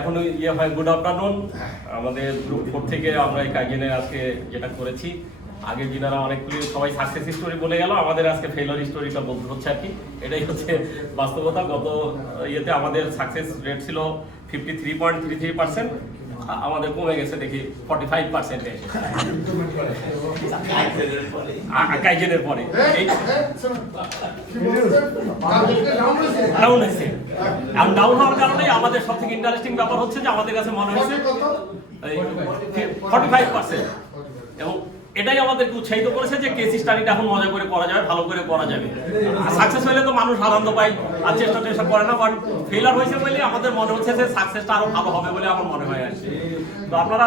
এখন ইয়ে হয়, গুড আফটারনুন। আমাদের গ্রুপ 4 থেকে আমরা এই কাইজেনে আজকে যেটা করেছি, আগে যিনারা অনেকগুলি সবাই সাকসেস স্টোরি বলে গেল, আমাদের আজকে ফেইলিওর স্টোরিটা বলতে হচ্ছে আর কি। এটাই হচ্ছে বাস্তবতা। গত ইয়েতে আমাদের সাকসেস রেট ছিল 53.33%, আমাদের কমে গেছে দেখি 45% এসে কাইজেনের পরে ডাউন হয়েছে। ডাউন হওয়ার কারণে আমাদের সব থেকে ইন্টারেস্টিং ব্যাপার হচ্ছে যে আমাদের কাছে মনে হয়েছে 45%, এবং এটাই আমাদেরকে উৎসাহিত করেছে যে কেস স্টাডিটা এখন মজা করে করা যাবে, ভালো করে করা যাবে। সাকসেস হলে তো মানুষ আনন্দ পায় আর চেষ্টা করে না, বাট ফেলার হয়েছে বলে আমাদের মনে হচ্ছে যে সাকসেসটা আরো ভালো হবে বলে আমার মনে হয় আর কি। তো আপনারা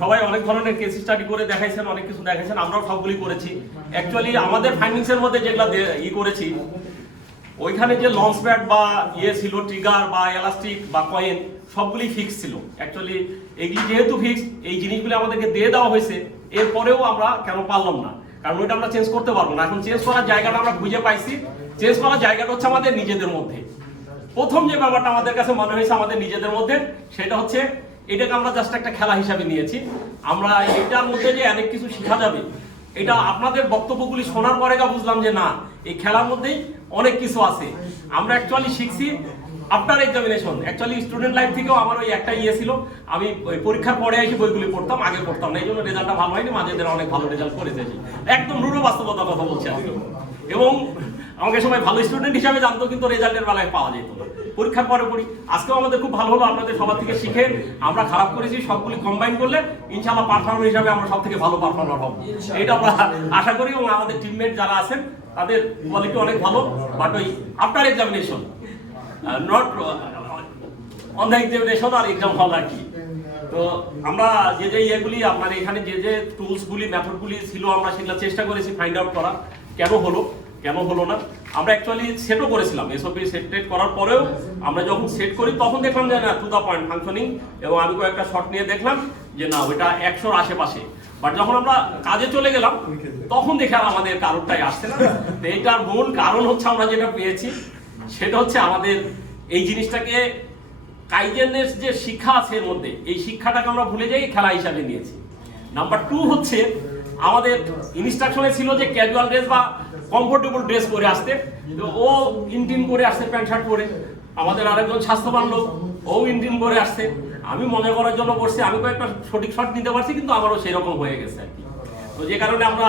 সবাই অনেক ধরনের কেস স্টাডি করে দেখাইছেন, অনেক কিছু দেখাইছেন, আমরাও সবগুলি করেছি। অ্যাকচুয়ালি আমাদের ফাইন্ডিংস এর মধ্যে যেগুলো করেছি, ওইখানে যে লঞ্চ প্যাড বা ইয়ে ছিল, ট্রিগার বা এলাস্টিক বা কয়েন, সবগুলি ফিক্স ছিল। অ্যাকচুয়ালি এগুলি যেহেতু ফিক্স, এই জিনিসগুলি আমাদেরকে দিয়ে দেওয়া হয়েছে, এরপরেও আমরা কেন পারলাম না? কারণ ওইটা আমরা চেঞ্জ করতে পারবো না। এখন চেঞ্জ করার জায়গাটা আমরা খুঁজে পাইছি। চেঞ্জ করার জায়গাটা হচ্ছে আমাদের নিজেদের মধ্যে। প্রথম যে ব্যাপারটা আমাদের কাছে মনে হয়েছে আমাদের নিজেদের মধ্যে, সেটা হচ্ছে এটাকে আমরা জাস্ট একটা খেলা হিসাবে নিয়েছি। আমরা এটার মধ্যে যে অনেক কিছু শেখা যাবে, এটা আপনাদের বক্তব্যগুলি শোনার পরে বুঝলাম যে না, এই খেলার মধ্যেই অনেক কিছু আছে। আমরা অ্যাকচুয়ালি শিখছি after examination. Actually student life থেকেও আমার ওই একটা ইয়ে ছিল, আমি ওই পরীক্ষার পরে এসে বইগুলি পড়তাম, আগে পড়তাম না, এই জন্য রেজাল্টটা ভালো হয়নি। মাঝেদের অনেক ভালো রেজাল্ট করেছে, একদম রূঢ় বাস্তবতার কথা বলছি আজকে। এবং আমাকে সবাই ভালো স্টুডেন্ট হিসাবে জানতো, কিন্তু রেজাল্টের বেলায় পাওয়া যেত না। পরীক্ষার পরে পড়ি, আজকেও আমাদের খুব ভালো হলো। আপনাদের সবার থেকে শিখে আমরা খারাপ করেছি, সবগুলি কম্বাইন করলে ইনশাআল্লাহ পারফর্মার হিসাবে আমরা সব থেকে ভালো পারফর্মার হব, এটা আমরা আশা করি। এবং আমাদের টিমমেট যারা আছেন তাদের কোয়ালিটি অনেক ভালো। বাট ওই after examination, not on the examination আর এক্সাম হল আর কি। তো আমরা যে যে ইয়েগুলি আপনার এখানে যে যে টুলসগুলি মেথডগুলি ছিল, আমরা সেগুলো চেষ্টা করেছি ফাইন্ড আউট করা, কেন হলো না। আমরা অ্যাকচুয়ালি সেটও করেছিলাম, এসওপি সেট করার পরেও আমরা যখন সেট করি তখন দেখলাম যে না, টু দ্য পয়েন্ট ফাংশনিং। এবং আমি কয়েকটা শর্ট নিয়ে দেখলাম যে না, ওইটা 100-র আশেপাশে। বাট যখন আমরা কাজে চলে গেলাম তখন দেখে আর আমাদের কারণটাই আসছে না। তো এইটার মূল কারণ হচ্ছে আমরা যেটা পেয়েছি সেটা হচ্ছে আমাদের এই জিনিসটাকে, কাইজেনের যে শিক্ষা আছে এর মধ্যে, এই শিক্ষাটাকে আমরা ভুলে যাই, খেলা হিসাবে নিয়েছি। নাম্বার 2 হচ্ছে আমাদের ইনস্ট্রাকশনে ছিল যে ক্যাজুয়াল ড্রেস বা কমফোর্টেবল ড্রেস পরে আসতে। তো ও ইনটিন করে আসছে, প্যান্ট শার্ট পরে। আমাদের আরেকজন স্বাস্থ্যবান লোক, ও ইনটিন করে আসছে। আমি মনে করার জন্য করছি, আমি কয়েকটা সঠিক শট নিতে পারছি, কিন্তু আমারও সেই রকম হয়ে গেছে আর কি। তো যে কারণে আমরা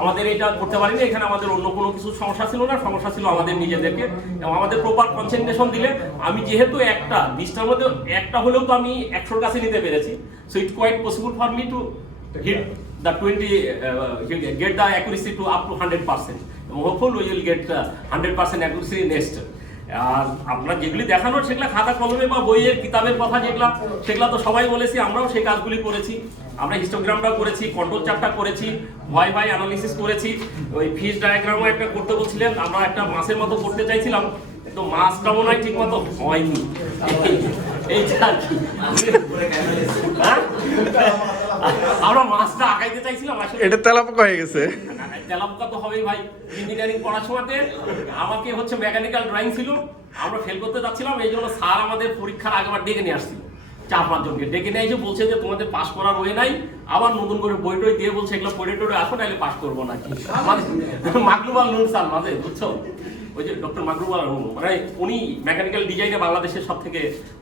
আমাদের এটা করতে পারিনি। এখানে আমাদের অন্য কোনো কিছু সমস্যা ছিল না, সমস্যা ছিল আমাদের নিজেদেরকে। এবং আমাদের প্রপার কনসেন্ট্রেশন দিলে, আমি যেহেতু 20টার মধ্যে একটা হলেও তো আমি 100-র কাছে নিতে পেরেছি। So it's quite possible for me to hit the 20 get the accuracy to up to 100%, and hopefully we will get 100% accuracy next. আর আপনারা যেগুলি দেখানোর সেগুলো খাতা কলমে বা বইয়ের কিতাবের কথা যেগুলা, সেগুলো তো সবাই বলেছি, আমরাও সেই কাজগুলি করেছি। আমরা হিস্টোগ্রামটা করেছি, কন্ট্রোল চার্টটা করেছি, ভয় অ্যানালিসিস করেছি। ওই ফিশ ডায়াগ্রামও একটা করতে বলছিলেন, আমরা একটা মাছের মতো করতে চাইছিলাম, তো মাছটা মনে হয় ঠিক মতো হয়নি। এইটা আর কি, আমরা মাছটা আঁকাইতে চাইছিলাম, এটা তেলাপোকা হয়ে গেছে। তেলাপোকা তো হবেই ভাই। ইঞ্জিনিয়ারিং পড়ার সময়তে আমাকে হচ্ছে মেকানিক্যাল ড্রয়িং ছিল, আমরা ফেল করতে যাচ্ছিলাম। এই জন্য স্যার আমাদের পরীক্ষার আগেবার ডেকে নিয়ে আসছিল, 4-5 জনকে ডেকে নিয়ে এসে বলছে যে তোমাদের পাস করার ওয়ে নাই। আবার নতুন করে বই টই দিয়ে বলছে এগুলো পড়ে টড়ে আসো, নাহলে পাস করবো না। মাকলুবাল নুর স্যার মাঝে, বুঝছো, ওই যে ডক্টর মাকরুবাল, মানে উনি মেকানিক্যাল ডিজাইনে বাংলাদেশের সব থেকে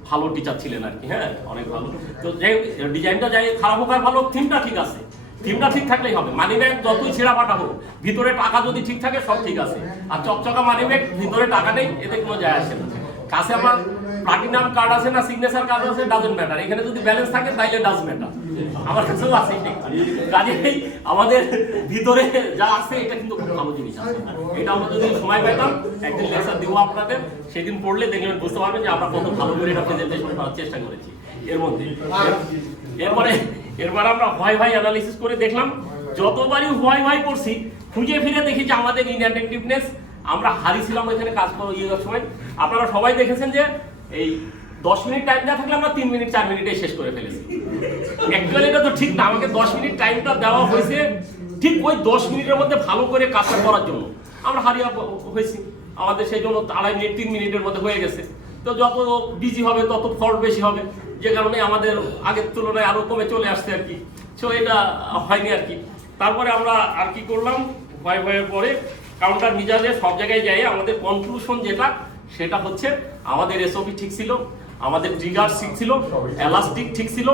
ভালো টিচার ছিলেন আর কি। হ্যাঁ, অনেক ভালো। তো যাই ডিজাইনটা যাই খারাপ হোক আর ভালো, থিমটা ঠিক আছে, থিমটা ঠিক থাকলেই হবে। মানি ব্যাগ যতই ছেঁড়া ফাটা হোক, ভিতরে টাকা যদি ঠিক থাকে সব ঠিক আছে। আর চকচকা মানি ব্যাগ, ভিতরে টাকা নেই, এতে কোনো যায় আসে না। কাছে আমার প্লাটিনাম কার্ড আছে না সিগনেচার কার্ড আছে, ডাজন্ট ম্যাটার। এখানে যদি ব্যালেন্স থাকে তাইলে ডাজ ম্যাটার। আমার কাছেও আছে, কাজেই আমাদের ভিতরে যা আছে এটা কিন্তু খুব ভালো জিনিস আছে। এটা আমরা যদি সময় পাইতাম, একদিন লেকচার দিব আপনাদের, সেদিন পড়লে দেখবেন, বুঝতে পারবেন যে আমরা কত ভালো করে এটা প্রেজেন্টেশন করার চেষ্টা করেছি এর মধ্যে। এরপরে আমরা হোয়াই অ্যানালিসিস করে দেখলাম, যতবারই হোয়াই করছি, খুঁজে ফিরে দেখি যে আমাদের ইনঅ্যাটেন্টিভনেস, আমরা হারিয়েছিলাম এখানে কাজ করার সময়। আপনারা সবাই দেখেছেন যে এই 10 মিনিট টাইম দেওয়া থাকলে আমরা 3 মিনিট 4 মিনিটে শেষ করে ফেলেছি। অ্যাকচুয়ালি এটা তো ঠিক না, আমাকে 10 মিনিট টাইমটা দেওয়া হয়েছে ঠিক ওই 10 মিনিটের মধ্যে ভালো করে কাজটা করার জন্য। আমরা হারিয়ে হয়েছি। আমাদের সেই জন্য 2.5 মিনিট 3 মিনিটের মধ্যে হয়ে গেছে। তো যত বিজি হবে তত ফল্ট বেশি হবে, যে কারণে আমাদের আগের তুলনায় আরো কমে চলে আসছে আর কি। সো এটা হয়নি আর কি। তারপরে আমরা আর কি করলাম, ভয়ের পরে কাউন্টার মিজাজে সব জায়গায় যাই, আমাদের কনক্লুশন যেটা সেটা হচ্ছে আমাদের এসওপি ঠিক ছিল, আমাদের ট্রিগার ঠিক ছিল, এলাস্টিক ঠিক ছিল,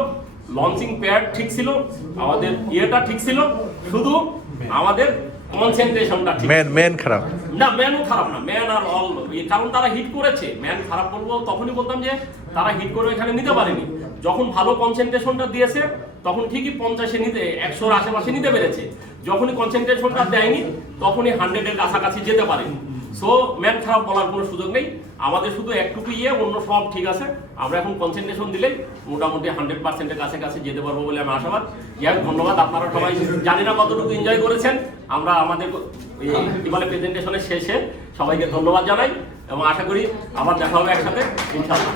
লঞ্চিং প্যাড ঠিক ছিল, আমাদের ইয়েটা ঠিক ছিল, শুধু আমাদের কনসেন্ট্রেশনটা ঠিক। ম্যান খারাপ না, ম্যানও খারাপ না, ম্যান আর অল, কারণ তারা হিট করেছে। ম্যান খারাপ বলবো তখনই বলতাম যে তারা হিট করে এখানে নিতে পারেনি। যখন ভালো কনসেন্ট্রেশনটা দিয়েছে তখন ঠিকই 50-এ নিতে, 100-র আশেপাশে নিতে পেরেছে। যখনই কনসেন্ট্রেশনটা দেয়নি তখনই 100-এর কাছাকাছি যেতে পারেনি। সো ম্যান খারাপ বলার কোনো সুযোগ নেই। আমাদের শুধু একটুকু অন্য সব ঠিক আছে। আমরা এখন কনসেন্ট্রেশন দিলেই মোটামুটি 100%-এর কাছাকাছি যেতে পারবো বলে আমি আশাবাদ। ধন্যবাদ। আপনারা সবাই জানি না কতটুকু এনজয় করেছেন। আমরা আমাদের কি বলে প্রেজেন্টেশনের শেষে সবাইকে ধন্যবাদ জানাই এবং আশা করি আবার দেখা হবে একসাথে ইনশাআল্লাহ।